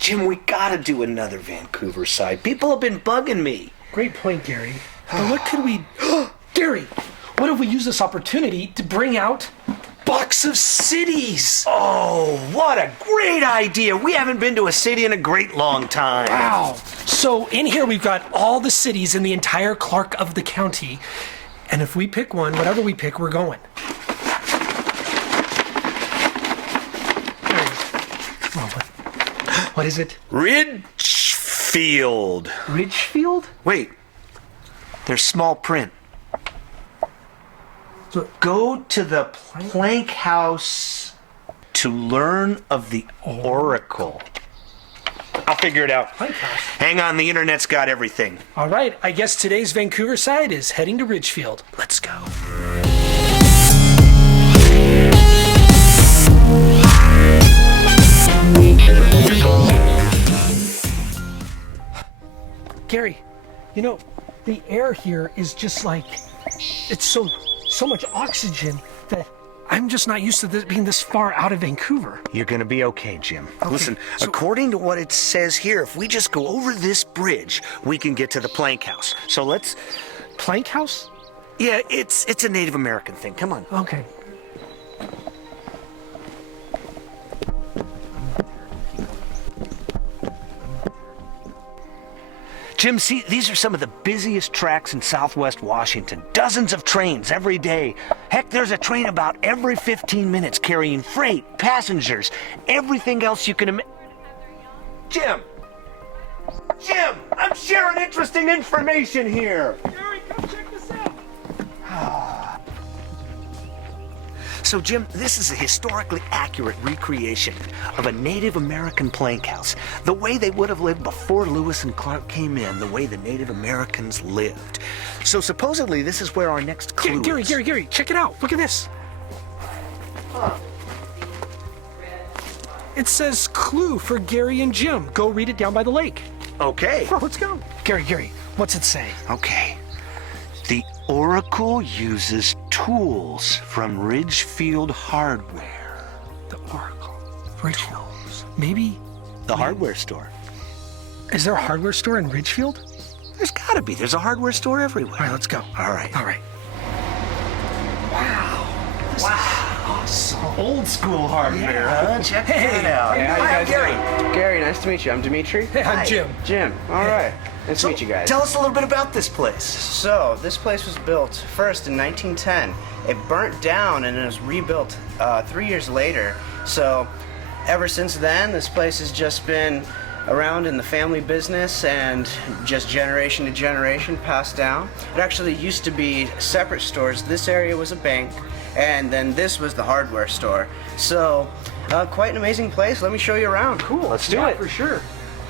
Jim, we gotta do another Vancouver side. People have been bugging me. Great point, Gary. But what could we... Gary, what if we use this opportunity to bring out Box of Cities? Oh, what a great idea. We haven't been to a city in a great long time. Wow. So in here we've got all the cities in the entire Clark of the county. And if we pick one, whatever we pick, we're going. What is it? Ridgefield. Ridgefield? Wait. There's small print. Go to the Plank House to learn of the Oracle. I'll figure it out. Plank House. Hang on, the internet's got everything. All right, I guess today's Vancouver side is heading to Ridgefield. Let's go. Gary, you know, the air here is just like, it's so much oxygen that I'm just not used to this being this far out of Vancouver. You're gonna be okay, Jim. Okay, Listen, according to what it says here, if we just go over this bridge, we can get to the Plank House. So let's... Plank House? Yeah, it's a Native American thing. Come on. Okay. Jim, see, these are some of the busiest tracks in Southwest Washington. Dozens of trains every day. Heck, there's a train about every 15 minutes carrying freight, passengers, everything else you can imagine. Jim! Jim! I'm sharing interesting information here! Gary, come check this out. So, Jim, this is a historically accurate recreation of a Native American plank house. The way they would have lived before Lewis and Clark came in, the way the Native Americans lived. So, supposedly, this is where our next clue is. Gary, check it out. Look at this. Huh. It says clue for Gary and Jim. Go read it down by the lake. Okay. Well, let's go. Gary, what's it say? Okay. The Oracle uses tools from Ridgefield Hardware. The Oracle. Ridgefield. Maybe. The hardware store. Is there a hardware store in Ridgefield? There's gotta be. There's a hardware store everywhere. All right, let's go. All right. Wow. Awesome. Old school hardware, huh? Check that out. Yeah, Hi, I'm Gary. Gary, nice to meet you. I'm Dimitri. Hey, I'm Hi. Jim. Jim, all right. Nice to meet you guys. Tell us a little bit about this place. So, this place was built first in 1910. It burnt down and it was rebuilt 3 years later. So, ever since then, this place has just been around in the family business and just generation to generation passed down. It actually used to be separate stores. This area was a bank, and then this was the hardware store. So, quite an amazing place. Let me show you around. Cool. Let's do it. For sure.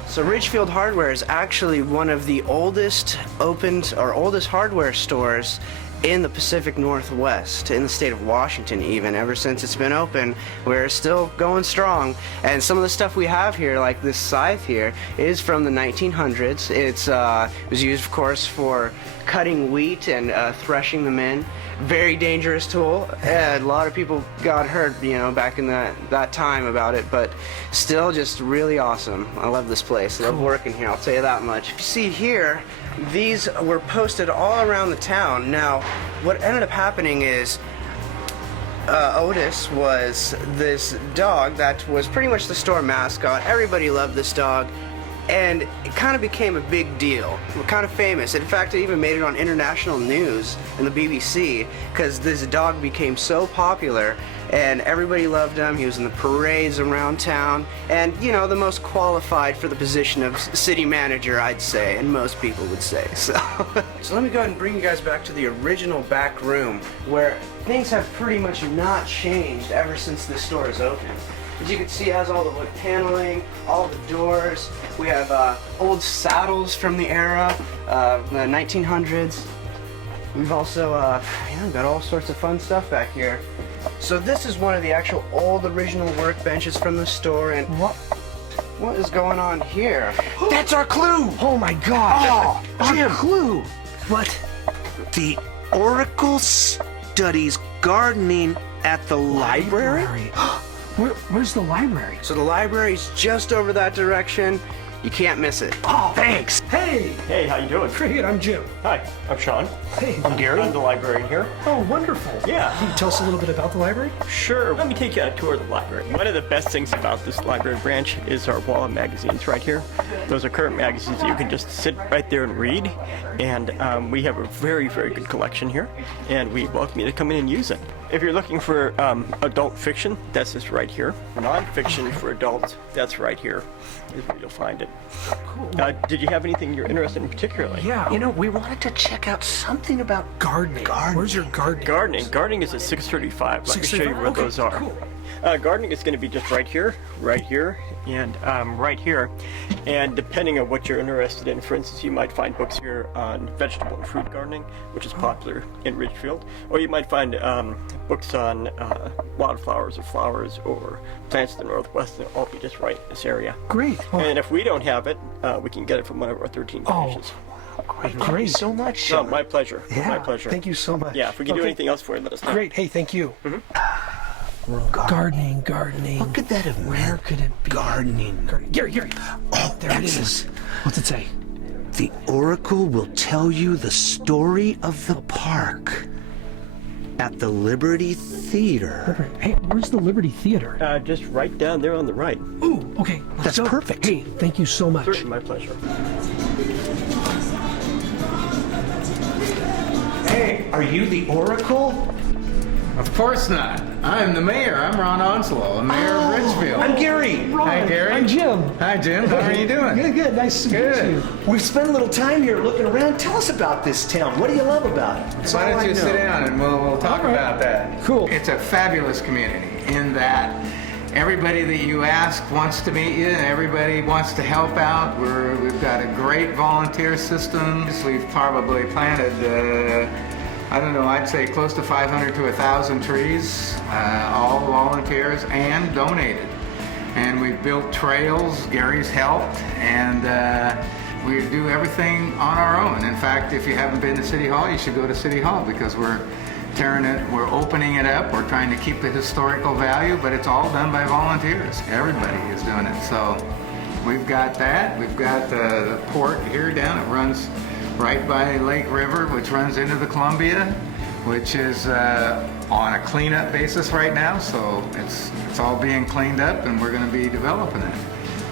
So Ridgefield Hardware is actually one of the oldest hardware stores in the Pacific Northwest, in the state of Washington even. Ever since it's been open, we're still going strong. And some of the stuff we have here, like this scythe here, is from the 1900s. It was used, of course, for cutting wheat and threshing them in. Very dangerous tool. A lot of people got hurt, back in that time about it, but still just really awesome. I love this place. I love working here, I'll tell you that much. You see here, these were posted all around the town. Now, what ended up happening is Otis was this dog that was pretty much the store mascot. Everybody loved this dog. And it kind of became a big deal. We're kind of famous. In fact, it even made it on international news in the BBC because this dog became so popular and everybody loved him. He was in the parades around town and, the most qualified for the position of city manager, I'd say, and most people would say. So let me go ahead and bring you guys back to the original back room where things have pretty much not changed ever since this store is open. As you can see, it has all the wood paneling, all the doors. We have old saddles from the era, the 1900s. We've also got all sorts of fun stuff back here. So this is one of the actual old original workbenches from the store. And what is going on here? That's our clue! Oh my God! Oh, Jim. Our clue! What? The Oracle studies gardening at the library? Where's the library? So the library's just over that direction. You can't miss it. Oh, thanks. Hey. Hey, how you doing? Great, I'm Jim. Hi, I'm Sean. Hey. I'm Gary. I'm the librarian here. Oh, wonderful. Yeah. Can you tell us a little bit about the library? Sure. Let me take you on a tour of the library. One of the best things about this library branch is our wall of magazines right here. Those are current magazines that you can just sit right there and read. And we have a very, very good collection here. And we welcome you to come in and use it. If you're looking for adult fiction, that's just right here. Non-fiction for adults, that's right here is where you'll find it. Cool. Did you have anything you're interested in particularly? Yeah. You know, we wanted to check out something about Gardening. Where's your gardening? Gardening is at 635. Let me show you where 635? those are. Cool. Gardening is going to be just right here, and right here. And depending on what you're interested in, for instance, you might find books here on vegetable and fruit gardening, which is popular in Ridgefield. Or you might find books on wildflowers or flowers or plants in the Northwest. They'll all be just right in this area. Great. Oh, And if we don't have it, we can get it from one of our 13 pages. Great. Great. Thank you so much. No, my pleasure. yeah. My pleasure. Thank you so much. Yeah, if we can do Okay. anything else for you, let us know. Great. Hey, thank you. Gardening. Look at that event. Where could it be? Gardening. Gary. Oh, There it is. excellent. What's it say? The Oracle will tell you the story of the park at the Liberty Theater. Hey, where's the Liberty Theater? Just right down there on the right. Ooh, okay. Let's That's go. perfect. Hey, thank you so much. Certainly, my pleasure. Hey, are you the Oracle? Of course not. I'm the mayor. I'm Ron Onslow, the mayor of Ridgefield. I'm Gary. Hi, Gary. I'm Jim. Hi, Jim. How are you doing? Good. Nice to Good. meet you. We've spent a little time here looking around. Tell us about this town. What do you love about it? That's Why all don't I you know. sit down and we'll talk All right. about that. Cool. It's a fabulous community in that everybody that you ask wants to meet you and everybody wants to help out. We've got a great volunteer system. We've probably planted I don't know, I'd say close to 500 to 1,000 trees, all volunteers and donated. And we've built trails, Gary's helped, and we do everything on our own. In fact, if you haven't been to City Hall, you should go to City Hall because we're opening it up, we're trying to keep the historical value, but it's all done by volunteers. Everybody is doing it. So we've got that. We've got the port here down, it runs right by Lake River, which runs into the Columbia, which is on a cleanup basis right now. So it's all being cleaned up, and we're going to be developing it.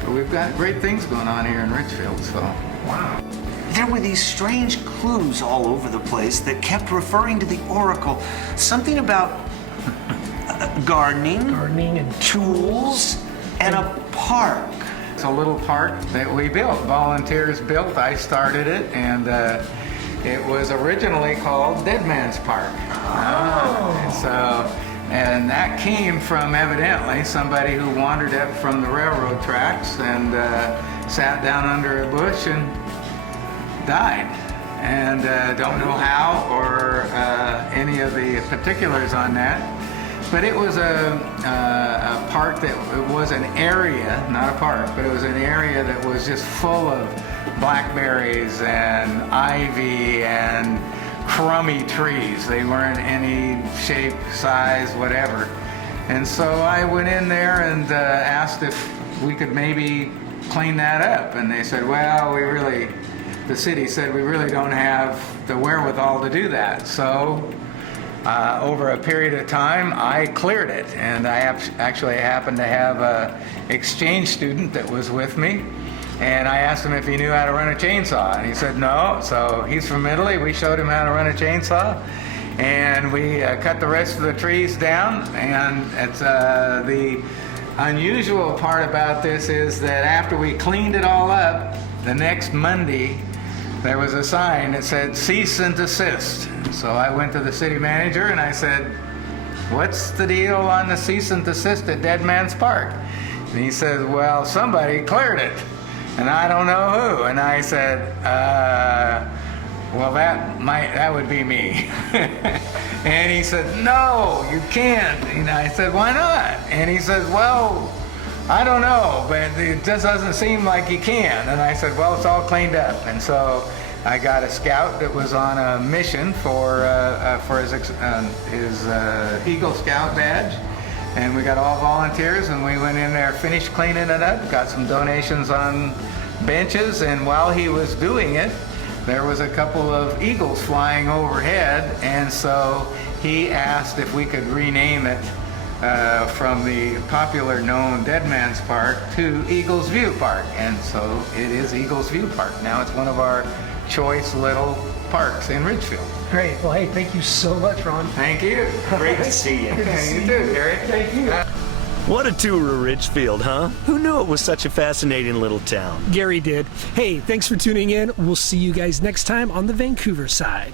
But we've got great things going on here in Ridgefield. So Wow. There were these strange clues all over the place that kept referring to the Oracle. Something about gardening, and tools, and a park. it's a little park that we built. Volunteers built. I started it, and it was originally called Dead Man's Park. And that came from evidently somebody who wandered up from the railroad tracks and sat down under a bush and died. And don't know how or any of the particulars on that. But it was a park that it was an area, not a park, but it was an area that was just full of blackberries and ivy and crummy trees. They weren't any shape, size, whatever. And so I went in there and asked if we could maybe clean that up. And they said, well, the city said we really don't have the wherewithal to do that. So over a period of time, I cleared it, and I actually happened to have an exchange student that was with me, and I asked him if he knew how to run a chainsaw, and he said no. So he's from Italy. We showed him how to run a chainsaw, and we cut the rest of the trees down. And it's the unusual part about this is that after we cleaned it all up, the next Monday, there was a sign that said cease and desist. So I went to the city manager and I said, what's the deal on the cease and desist at Dead Man's Park? And he said, well, somebody cleared it, and I don't know who. And I said, well, that would be me. And he said, no, you can't. And I said, why not? And he said, well, I don't know, but it just doesn't seem like you can. And I said, well, it's all cleaned up. And so I got a scout that was on a mission for his Eagle Scout badge. And we got all volunteers, and we went in there, finished cleaning it up, got some donations on benches, and while he was doing it, there was a couple of eagles flying overhead, and so he asked if we could rename it from the popular known Dead Man's Park to Eagles View Park. And so it is Eagles View Park. Now it's one of our choice little parks in Ridgefield. Great. Well, hey, thank you so much, Ron. Thank you. Great to see you. You too, Gary. Thank you. What a tour of Ridgefield, huh? Who knew it was such a fascinating little town? Gary did. Hey, thanks for tuning in. We'll see you guys next time on the Vancouver side.